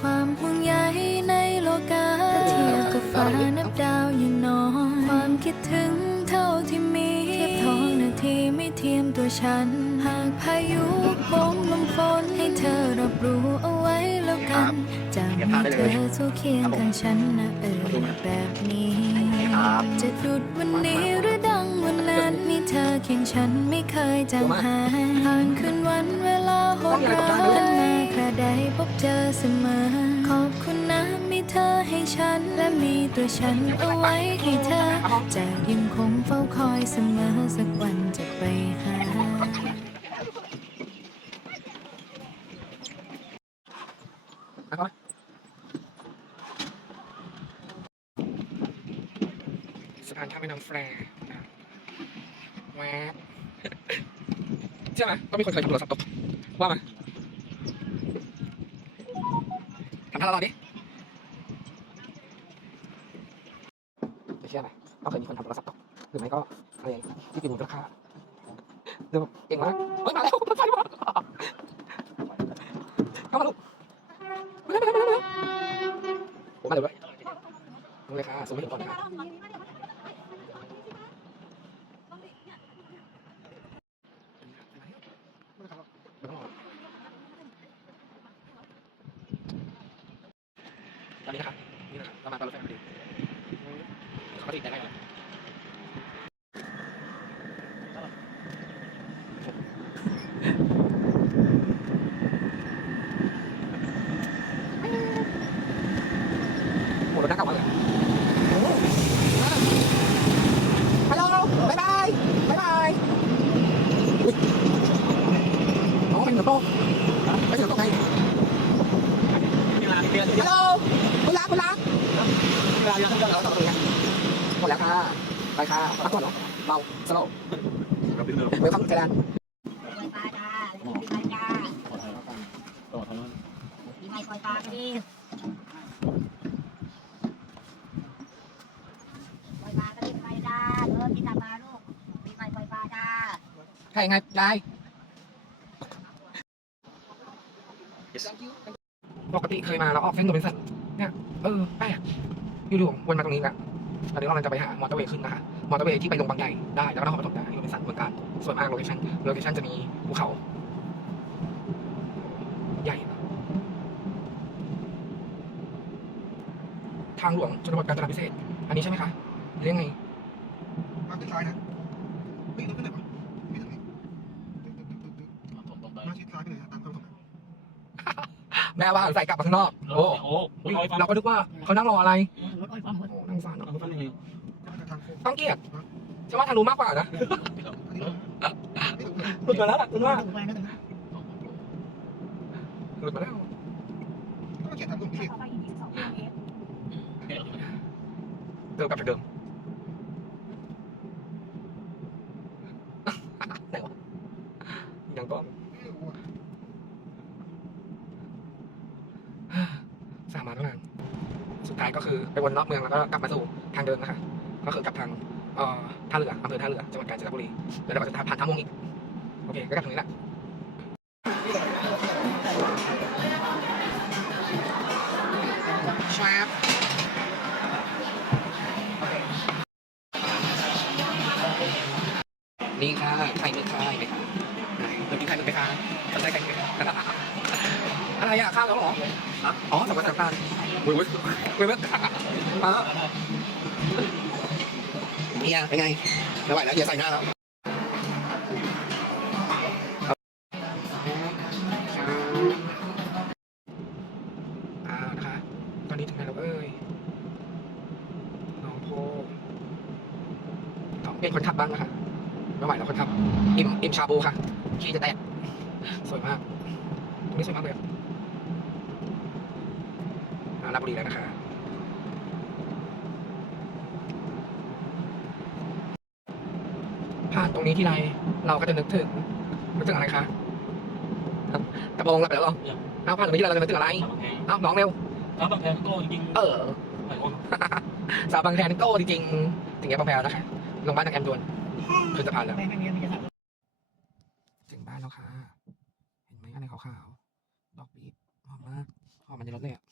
ความห่วงใยในโลกาเทียบกับฟ้านับดาวยังน้อยความคิดถึงเท่าที่มีเทียบทองนาทีไม่เทียมตัวฉัน หากพายุบงลมฝนให้เธอรับรู้เอาไว้แล้วกันจะมีเธอสู้เคียงข้างฉันนะเออแบบนี้ จะดุดวันนี้หรือดังวันนั้นมีเธอเคียงฉันไม่เคยจางหายผ่านคืนวันเวลาโหดร้าย เจอเสมอ ขอบคุณนะมีเธอให้ฉัน และมีตัวฉันเอาไว้ให้เธอ จะยังคงเฝ้าคอยเสมอสักวันจะไปหามาเข้ามาสะพานข้ามแม่น้ำแฟร์นะแวบใช่ไหมต้องมีคนเคยทำโทรศัพท์ตกว่ามา ทำท่าเราดิไม่เชื่อไหมต้องเคยมีคนทำโทรศัพท์ตกหรือไม่ก็อะไรที่กินมูลค่าเดี๋ยวเก่งมากเฮ้ยมาแล้วรถไฟมาเข้ามาลูกมาแล้วมาแล้วมาแล้วผมมาเลยเว้ยลงเลยค่ะสมัยก่อนนะคะ ตอนนี้นะครับนี่นะครับเรามาตอนรถไฟพอดีเขาติดได้ไงวะโอ้รถน่าเก่ามากเลยฮัลโหลบ๊ายบายบ๊ายบายอุ๊ยอ๋อเป็นเหนือโต๊ะไม่เหนือโต๊ะไงฮัลโหลคุณรักคุณรัก หมดแล้วค่ะไปค่ะพักก่อนเนาะเบาสโลว์เวลคัมไทยแลนด์ปล่อยปลาจ้ามีไม้จ้ามีไม้ปล่อยปลาก็ดีปล่อยปลาก็ดีไม้จ้าเออมีตาปลาลูกมีไม้ปล่อยปลาจ้าใครไงยายปกติเคยมาแล้วออกเส้นโรบินสันเนี่ยเออแปลก อยู่ๆวนมาตรงนี้แหละตอนนี้เรากำลังจะไปหามอเตอร์เวย์ขึ้นนะคะมอเตอร์เวย์ที่ไปลงบางใหญ่ได้แล้วก็นครปฐมได้โรบินสันเหมือนกันส่วยมากโลเคชั่นโลเคชั่นจะมีภูเขา ใหญ่ทางหลวงชนบทกาญจนาพิเศษ อันนี้ใช่ไหมคะหรือยังไงมาขึ้นซ้ายนะเฮ้ยรถขึ้นไหน แม่ว่าใส่กลับมาข้างนอก โอ้โอ้โหอ้อยฟังเราก็นึกว่าเขานั่งรออะไรรถอ้อยฟังหมดโอ้นั่งฝันเนอะฟังยังไงจะทางโค้งต้องเกียรติฉันว่าทางรู้มากกว่านะอันนี้ไม่ถูกเลยหลุดมาแล้วล่ะคุณว่าถูกไปนะถึงนะหลุดมาแล้วก็เขียนทางโค้งผิด เข้าไปอีกสองกิโลเมตร เดินกลับจากเดิมไหนวะยังต้อง ไม่รู้อะ สามมาตั้งนานสุดท้ายก็คือไปวนรอบเมืองแล้วก็กลับมาสู่ทางเดิมนะคะ ก็คือกลับทางเอ่อท่าเรืออำเภอท่าเรือจังหวัดกาญจนบุรีแล้วเดี๋ยวเราจะผ่านท่ามงอีก โอเค ก็กลับทางนี้แหละชาบนี่ค่ะไข่หนึ่งค่ะไหมคะไหนเรากินไข่หนึ่งไหมคะสนใจไข่หนึ่งไหมคะ อะไรอะข้าวแล้วเหรออ๋อสับปะรดตาลเว้ยเว้ยเว้ยเว้ยอะเนี่ยเป็นไงไม่ไหวแล้วอย่าใส่หน้าแล้วอ้าวนะคะตอนนี้ถึงไหนแล้วเอ้ยน้องโพต้องเป็นคนขับบ้างนะคะไม่ไหวแล้วคนขับ อิมอิมชาบูค่ะขี่จะแตกสวยมากตรงนี้สวยมากเลย อะอ่าลาบุรีแล้วนะคะผ่านตรงนี้ที่ไร เราก็จะนึกถึงนึกถึงอะไรคะกระโปรงหลับไปแล้วเหรอเอาผ่านตรงนี้ที่ไรเราจะนึกถึงอะไรเอาน้องเร็วแล้วบางแพงก็จริงเออๆหลายคนสาวบางแคโก้จริงๆถึงแยกบางแพนะคะลงบ้านทางแอมด่วนขึ้นสะพานแล้วไม่ไม่มีมีจะสั่งถึงบ้านแล้วค่ะ เห็นไหมอะไรขาวๆดอกบีบหอมมากหอมมันในรถเลยอะ